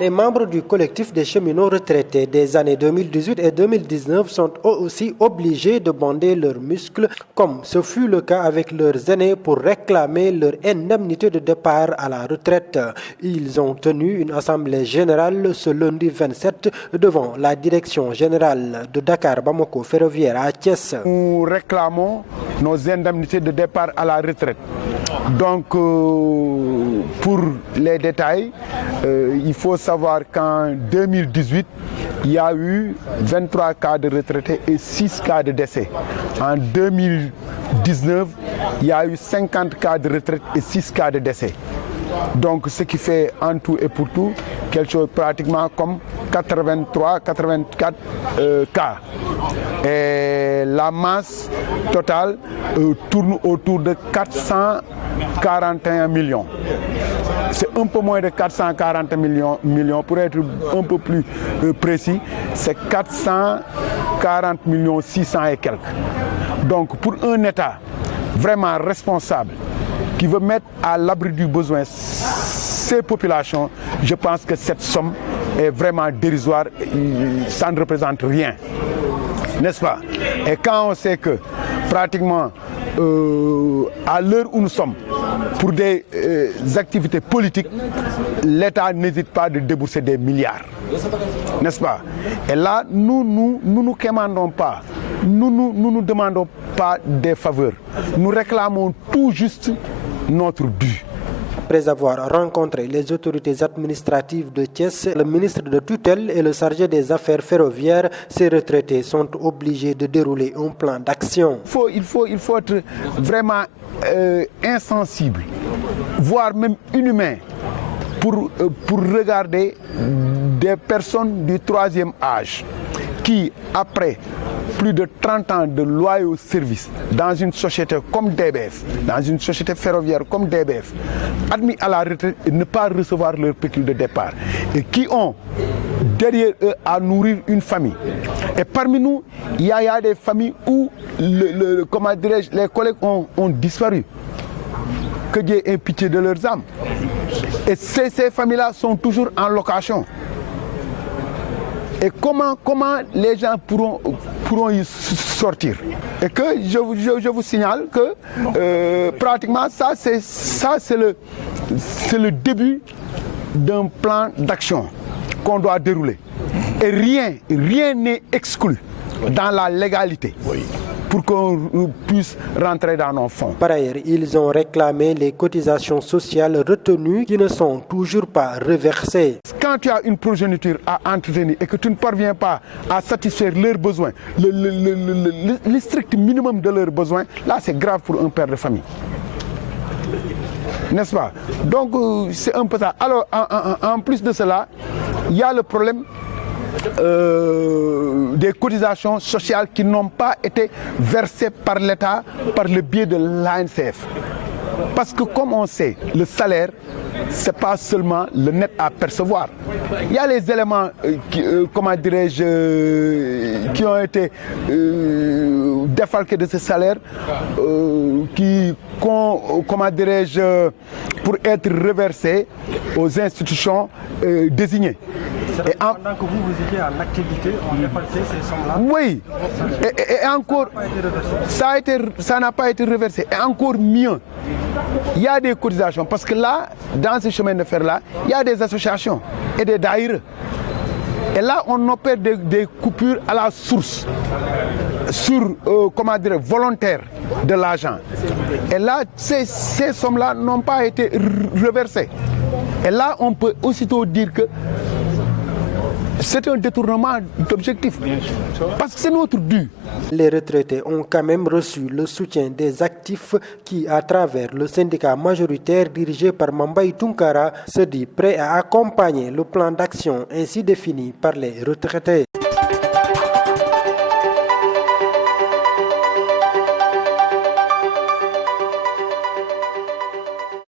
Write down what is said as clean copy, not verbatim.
Les membres du collectif des cheminots retraités des années 2018 et 2019 sont aussi obligés de bander leurs muscles, comme ce fut le cas avec leurs aînés pour réclamer leur indemnité de départ à la retraite. Ils ont tenu une assemblée générale ce lundi 27 devant la direction générale de Dakar Bamako Ferroviaire à Thiès. Nous réclamons nos indemnités de départ à la retraite. Donc, pour les détails, il faut savoir qu'en 2018, il y a eu 23 cas de retraités et 6 cas de décès. En 2019, il y a eu 50 cas de retraite et 6 cas de décès. Donc, ce qui fait en tout et pour tout quelque chose pratiquement comme 83-84 cas. Et la masse totale tourne autour de 441 millions. C'est un peu moins de 440 millions. Pour être un peu plus précis, c'est 440 millions 600 et quelques. Donc pour un État vraiment responsable qui veut mettre à l'abri du besoin ces populations, je pense que cette somme est vraiment dérisoire, ça ne représente rien. N'est-ce pas? Et quand on sait que pratiquement à l'heure où nous sommes, pour des activités politiques, l'État n'hésite pas de débourser des milliards. N'est-ce pas? Et là, nous ne commandons pas, nous demandons pas des faveurs. Nous réclamons tout juste notre dû. Après avoir rencontré les autorités administratives de Thiès, le ministre de tutelle et le chargé des affaires ferroviaires, ces retraités sont obligés de dérouler un plan d'action. Il faut être vraiment insensible, voire même inhumain, pour regarder des personnes du troisième âge qui, après plus de 30 ans de loyaux services dans une société comme DBF, dans une société ferroviaire comme DBF, admis à la retraite et ne pas recevoir leur pécule de départ, et qui ont derrière eux à nourrir une famille. Et parmi nous, il y a des familles où les collègues ont disparu. Que Dieu ait pitié de leurs âmes. Et ces familles-là sont toujours en location. Et comment les gens pourront y sortir? Et que je vous signale que pratiquement ça c'est le début d'un plan d'action qu'on doit dérouler. Et rien n'est exclu dans la légalité pour qu'on puisse rentrer dans nos fonds. Par ailleurs, ils ont réclamé les cotisations sociales retenues qui ne sont toujours pas reversées. Quand tu as une progéniture à entretenir et que tu ne parviens pas à satisfaire leurs besoins, le strict minimum de leurs besoins, là c'est grave pour un père de famille. N'est-ce pas? Donc c'est un peu ça. Alors en plus de cela, il y a le problème des cotisations sociales qui n'ont pas été versées par l'État par le biais de l'ANCF. Parce que comme on sait, le salaire, ce n'est pas seulement le net à percevoir. Il y a les éléments, qui ont été défalqués de ce salaire, pour être reversés aux institutions désignées. Et pendant que vous étiez en activité, on défalquait ces sommes-là? Oui, et encore, ça n'a pas été reversé. Et encore mieux, il y a des cotisations, parce que là, dans ce chemin de fer-là, il y a des associations et des daïres. Et là, on opère des coupures à la source, sur, volontaire de l'argent. Et là, ces sommes-là n'ont pas été reversées. Et là, on peut aussitôt dire que c'est un détournement d'objectif, parce que c'est notre dû. Les retraités ont quand même reçu le soutien des actifs qui, à travers le syndicat majoritaire dirigé par Mambaye Tounkara, se dit prêt à accompagner le plan d'action ainsi défini par les retraités.